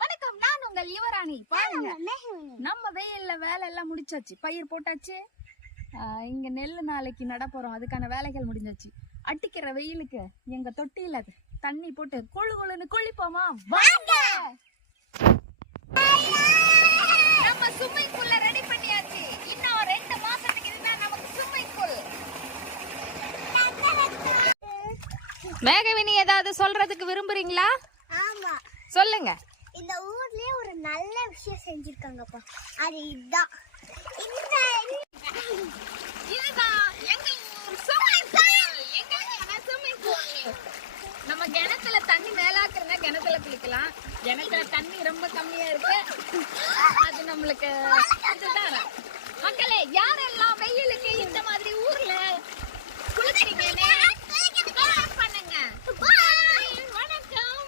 வணக்கம், நான் உங்கள் யுவராணி. பாருங்க, நம்ம வெயில்ல வேலை எல்லாம் முடிச்சாச்சு, பயிர் போட்டாச்சு. இங்க நெல்லு நாளைக்கு நட போறோம், அதுக்கான வேலைகள் முடிஞ்சாச்சு. அடிக்கிற வெயிலுக்கு எங்க தொட்டியில தண்ணி போட்டு கொழு கொழுன்னு குளிப்போமா? வாங்க. நம்ம ஸ்விம்மிங் பூல்ல ரெடி பண்ணியாச்சு. இன்னும் 2 மாசத்துக்கு இதுதான் நமக்கு ஸ்விம்மிங் பூல். மேகவினி, ஏதாவது சொல்றதுக்கு விரும்புறீங்களா? ஆமா, சொல்லுங்க. இந்த ஊர்லயே ஒரு நல்ல விஷயம் செஞ்சிருக்காங்கப்பா. அது இதுதான் எங்க ஊர் ஸ்விம்மிங் பூல். எங்க ஸ்விம்மிங் பூல். நம்ம கிணத்துல தண்ணி மேலாக்குறங்க, கிணத்துல குளிக்கலாம். கிணத்துல தண்ணி ரொம்ப கம்மியா இருக்கு, அது நம்மளுக்கு இதுதான். மக்களே, யாரெல்லாம் வெயிலுக்கு